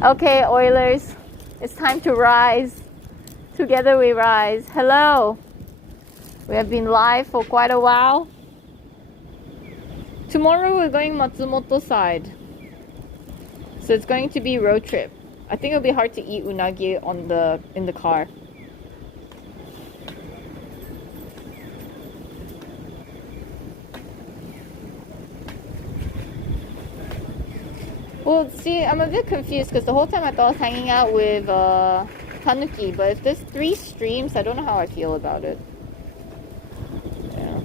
Okay, Oilers, it's time to rise. Together we rise. Hello. We have been live for quite a while. Tomorrow we're going Matsumoto side. So it's going to be road trip. I think it'll be hard to eat unagi in the car. Well, see, I'm a bit confused because the whole time I thought I was hanging out with Tanuki, but if there's 3 streams, I don't know how I feel about it. Yeah.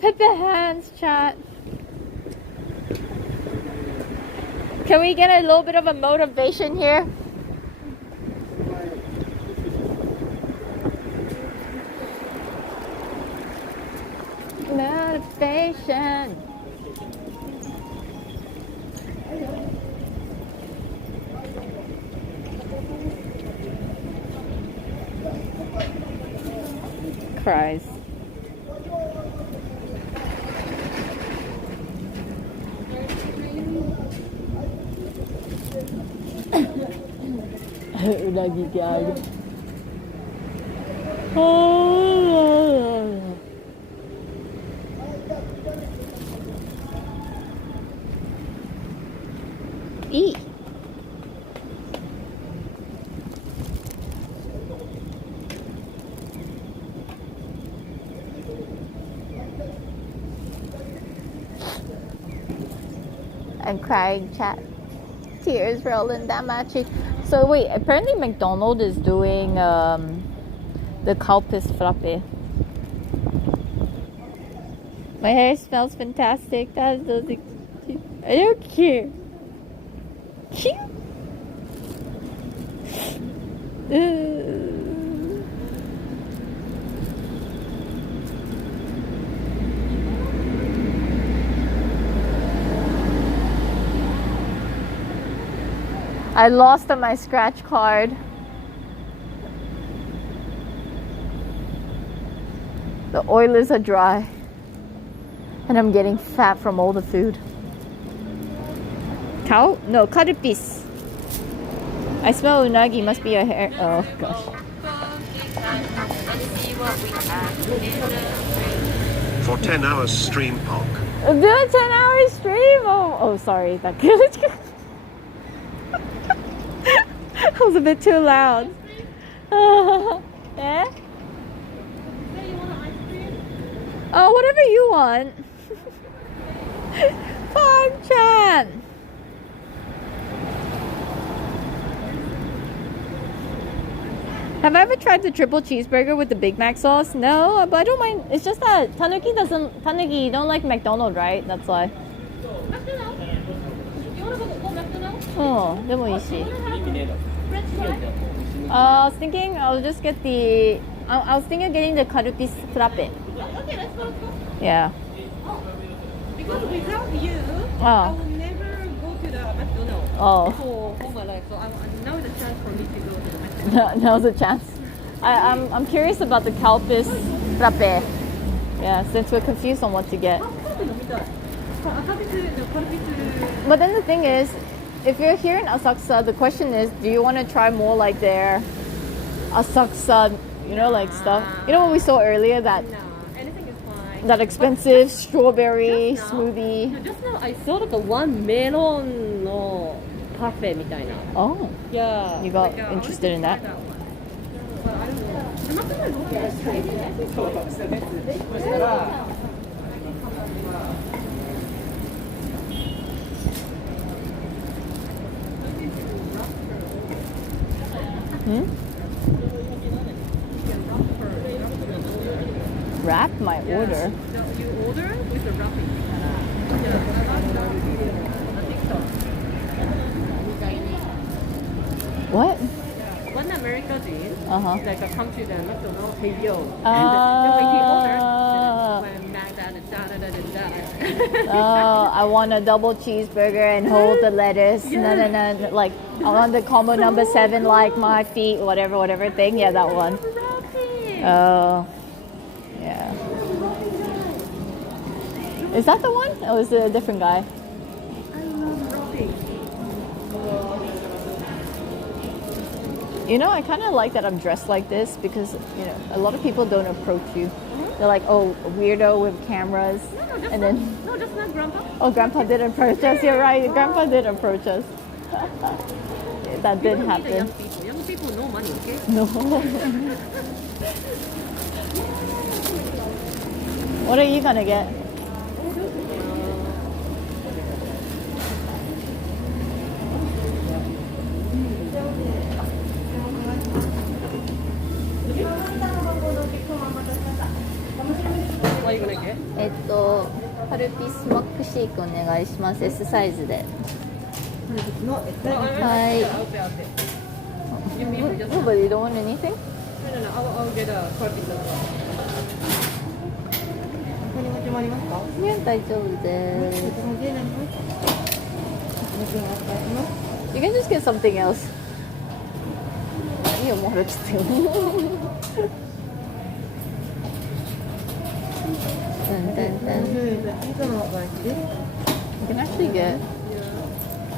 Pepe hands, chat. Can we get a little bit of a motivation here? Motivation. Cries. Unagi gag. Eat. I'm crying, chat. Tears rolling down my cheek. So wait, apparently McDonald's is doing the Calpis frappe. My hair smells fantastic. That is so cute. I don't care. Cute. I lost on my scratch card. The Oilers are dry. And I'm getting fat from all the food. Cow? No, karupis. I smell unagi, must be your hair. Oh gosh. For 10 hours stream pog. Do a 10-hour stream? Oh, sorry. That was a bit too loud. Yeah? Oh, whatever you want. Farm chat. Have I ever tried the triple cheeseburger with the Big Mac sauce? No, but I don't mind. It's just that Tanuki, you don't like McDonald's, right? That's why. Oh, でもいいし. I was thinking I'll just get I was thinking of getting the karupis frappe. Yeah. Because without you, Oh. I will never go to the McDonald's Oh. for my life. So now is the chance for me to go to the McDonald's. Now's a chance. I'm curious about the Calpis frappe. Yeah, since we're confused on what to get. But then the thing is, if you're here in Asakusa, the question is, do you want to try more like their Asakusa, like stuff? You know what we saw earlier, that No, anything is fine. that expensive strawberry smoothie? Just now I saw like a one melon no parfait みたいな. Oh, Yeah. you got like, interested in that? But I don't know. The McDonald's is okay. Wrap my order. You order with the wrapping. What? One America did, Uh-huh. like a come to the McDonald's review. Ah. And then when he ordered, Oh, I want a double cheeseburger and hold the lettuce. No, like I want the combo number 7, like my feet, whatever thing. Yeah, that one. Oh, yeah. Is that the one? Or is it a different guy? I love rotting. You know, I kind of like that I'm dressed like this because, you know, a lot of people don't approach you. They're like, oh, a weirdo with cameras. And then, No, just not grandpa. oh, Grandpa did approach us. You're right. Grandpa did approach us. That did You don't need the young happen. people. Young people, no money, okay? No. What are you gonna get? What are you gonna get? カルピスマックシェイクお願いします。S サイズで。はい。 I'll pay. You just Nobody don't want anything? no. I'll get a coffee as well. ここにお決まりますか？いや、大丈夫です。You can just get something else. いいよ、もう払っちゃってよ。いつのバイキです。 You can actually get.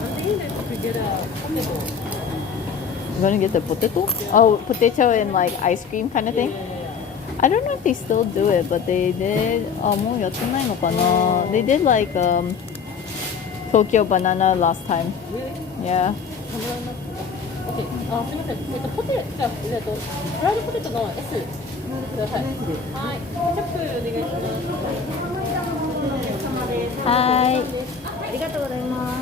I'm thinking that we could get a potato. You want to get the potato? Oh, potato and like ice cream kind of thing? I don't know if they still do it, but they did. もうやってないのかな? They did like Tokyo banana last time. Really? Yeah. OK。すみません。ポテト、じゃあ、フライドポテトの S。ください。はい。チャップお願いします。はい。ありがとうございます。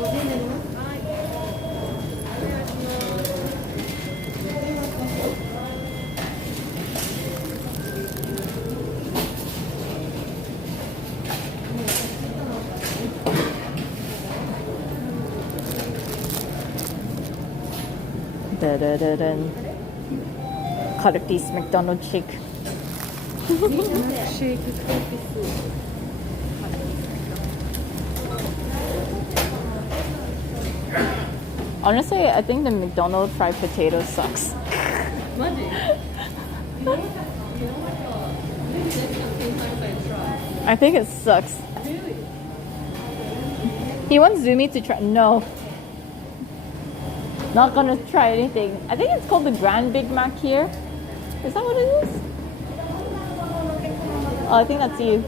50円になります。はい。お願いします。Da da da da. Cut a piece McDonald's shake. シェイクカルピス。Honestly, I think the McDonald's fried potato sucks. マジ You know what? Maybe next time, same time I try. I think it sucks. Really? He wants Zumi to try. No. Not gonna try anything. I think it's called the Grand Big Mac here. Is that what it is? Oh, I think that's you.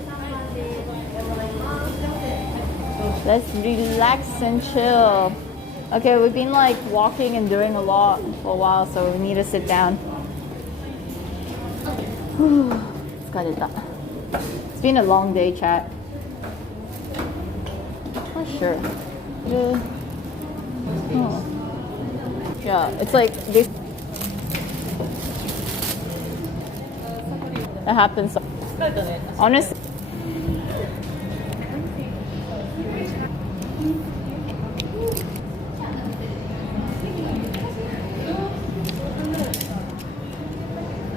Let's relax and chill. Okay, we've been like walking and doing a lot for a while, so we need to sit down. 疲れた. It's been a long day, chat. For sure. Oh. Yeah, it's like this. That happens. Honestly.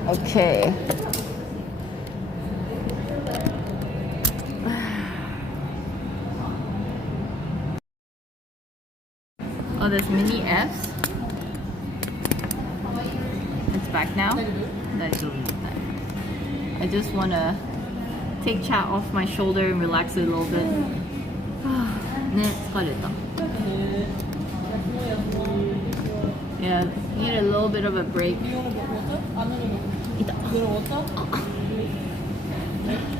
Okay. Oh, there's mini Fs. It's back now. I just want to take chat off my shoulder and relax it a little bit. ね、疲れた. Yeah, need a little bit of a break. いた.